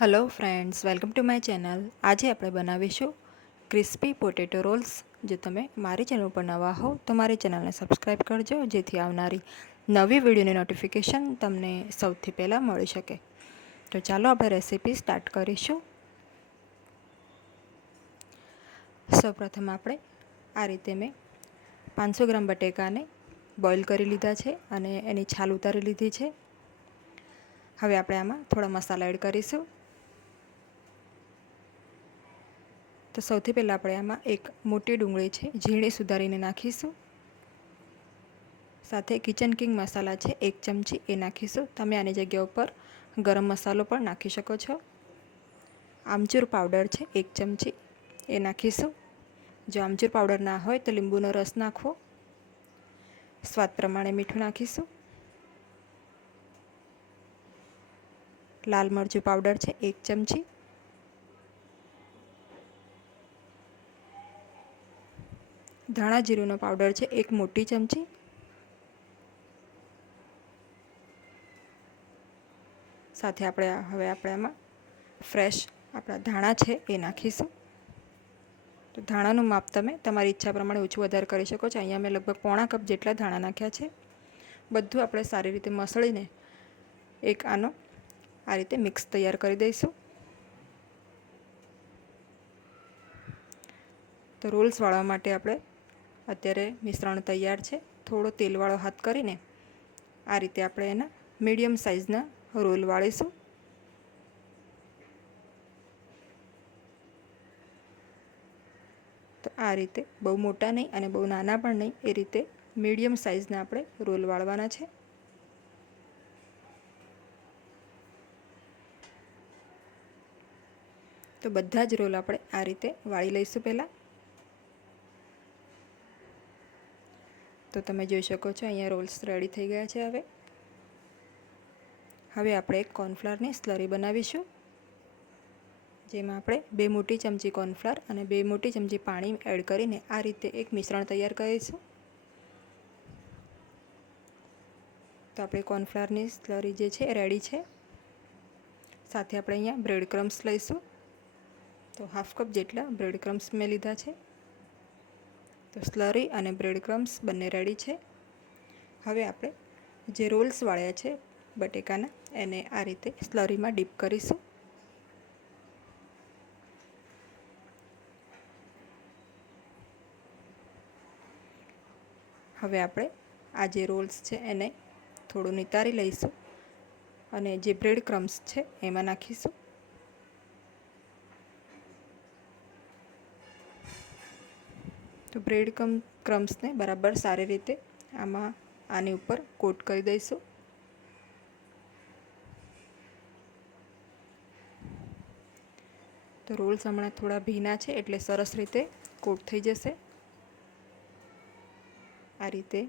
Hello friends welcome to my channel આજે આપણે બનાવીશું ક્રિસ્પી પોટેટો રોલ્સ જો તમે મારી ચેનલ પર નવા હો, તો મારી ચેનલને સબસ્ક્રાઈબ કરજો, જેથી આવનારી નવી વિડીયોની નોટિફિકેશન તમને સૌથી પહેલાં મળી શકે. તો ચાલો આપણે રેસીપી સ્ટાર્ટ કરીશું. સૌપ્રથમ આપણે આ રીતે મેં પાંચસો ગ્રામ બટેકાને બોઇલ કરી લીધા છે અને એની છાલ ઉતારી લીધી છે. હવે આપણે આમાં થોડા મસાલા એડ કરીશું. તો સૌથી પહેલાં આપણે આમાં એક મોટી ડુંગળી છે, ઝીણી સુધારીને નાખીશું. સાથે કિચન કિંગ મસાલા છે, એક ચમચી એ નાખીશું. તમે આની જગ્યા ઉપર ગરમ મસાલો પણ નાખી શકો છો. આમચૂર પાવડર છે, એક ચમચી એ નાખીશું. જો આમચૂર પાવડર ના હોય તો લીંબુનો રસ નાખવો. સ્વાદ પ્રમાણે મીઠું નાખીશું. લાલ મરચું પાવડર છે, એક ચમચી. ધાણા જીરુંનો પાવડર છે, એક મોટી ચમચી. સાથે આપણે હવે આપણે આમાં ફ્રેશ આપણા ધાણા છે એ નાખીશું. તો ધાણાનું માપ તમે તમારી ઈચ્છા પ્રમાણે ઓછું વધારે કરી શકો છો. અહીંયા મેં લગભગ પોણા કપ જેટલા ધાણા નાખ્યા છે. બધું આપણે સારી રીતે મસળીને એક આનો આ રીતે મિક્સ તૈયાર કરી દઈશું. તો રોલ્સ વાળવા માટે આપણે અત્યારે મિશ્રણ તૈયાર છે. થોડો તેલવાળો હાથ કરીને આ રીતે આપણે એના મીડિયમ સાઇઝના રોલ વાળીશું. તો આ રીતે બહુ મોટા નહીં અને બહુ નાના પણ નહીં, એ રીતે મીડિયમ સાઇઝના આપણે રોલ વાળવાના છે. તો બધા જ રોલ આપણે આ રીતે વાળી લઈશું પહેલાં. તો તમે જોઈ શકો છો, અહીંયા રોલ્સ રેડી થઈ ગયા છે હવે. હવે આપણે એક કોર્નફ્લાવરની સ્લરી બનાવીશું, જેમાં આપણે બે મોટી ચમચી કોર્નફ્લાવર અને બે મોટી ચમચી પાણી એડ કરીને આ રીતે એક મિશ્રણ તૈયાર કરીશું. તો આપણે કોર્નફ્લાવરની સ્લરી જે છે રેડી છે. સાથે આપણે અહીંયા બ્રેડ ક્રમ્સ લઈશું. તો હાફ કપ જેટલા બ્રેડ ક્રમ્સ મેં લીધા છે. તો સ્લરી અને બ્રેડ ક્રમ્સ બંને રેડી છે. હવે આપણે જે રોલ્સ વાળ્યા છે બટેકાના, એને આ રીતે સ્લરીમાં ડીપ કરીશું. હવે આપણે આ જે રોલ્સ છે એને થોડું નિતારી લઈશું અને જે બ્રેડ ક્રમ્સ છે એમાં નાખીશું. તો બ્રેડ કમ ક્રમ્સને બરાબર સારી રીતે આમાં આની ઉપર કોટ કરી દઈશું. તો રોલ્સ હમણાં થોડા ભીના છે એટલે સરસ રીતે કોટ થઈ જશે. આ રીતે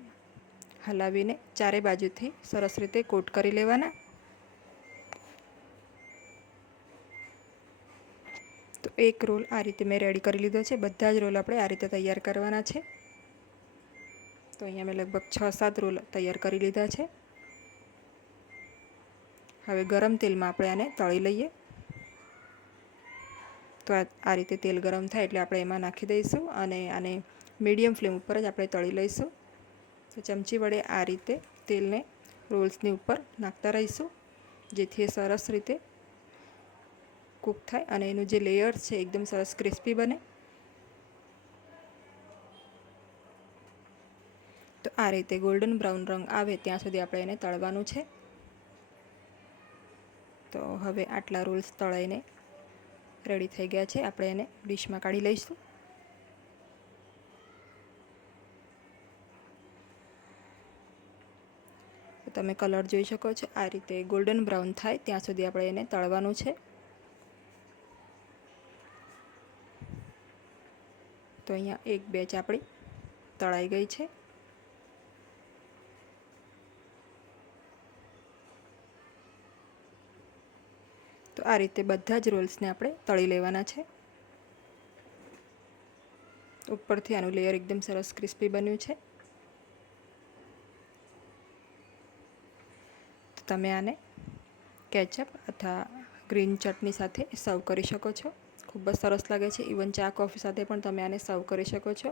હલાવીને ચારે બાજુથી સરસ રીતે કોટ કરી લેવાના. એક રોલ આ રીતે મેં રેડી કરી લીધો છે. બધા જ રોલ આપણે આ રીતે તૈયાર કરવાના છે. તો અહીંયા મેં લગભગ છ સાત રોલ તૈયાર કરી લીધા છે. હવે ગરમ તેલમાં આપણે આને તળી લઈએ. તો આ રીતે તેલ ગરમ થાય એટલે આપણે એમાં નાખી દઈશું અને આને મીડિયમ ફ્લેમ ઉપર જ આપણે તળી લઈશું. તો ચમચી વડે આ રીતે તેલને રોલ્સની ઉપર નાખતા રહીશું, જેથી એ સરસ રીતે કૂક થાય અને એનું જે લેયર છે એકદમ સરસ ક્રિસ્પી બને. તો આ રીતે ગોલ્ડન બ્રાઉન રંગ આવે ત્યાં સુધી આપણે એને તળવાનું છે. તો હવે આટલા રોલ્સ તળાઈને રેડી થઈ ગયા છે. આપણે એને ડીશમાં કાઢી લઈશું. તમે કલર જોઈ શકો છો. આ રીતે ગોલ્ડન બ્રાઉન થાય ત્યાં સુધી આપણે એને તળવાનું છે. તો અહીંયા એક બેચ આપણી તળાઈ ગઈ છે. તો આ રીતે બધા જ રોલ્સને આપણે તળી લેવાના છે. ઉપરથી આનું લેયર એકદમ સરસ ક્રિસ્પી બન્યું છે. તો તમે આને કેચઅપ અથવા ગ્રીન ચટણી સાથે સર્વ કરી શકો છો. ખૂબ જ સરસ લાગે છે. ઇવન ચા, કોફી સાથે પણ તમે આને સર્વ કરી શકો છો.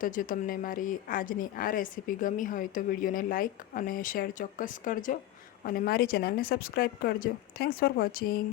તો જો તમને મારી આજની આ રેસીપી ગમી હોય તો વિડીયોને લાઇક અને શેર ચોક્કસ કરજો અને મારી ચેનલને સબસ્ક્રાઈબ કરજો. Thanks for watching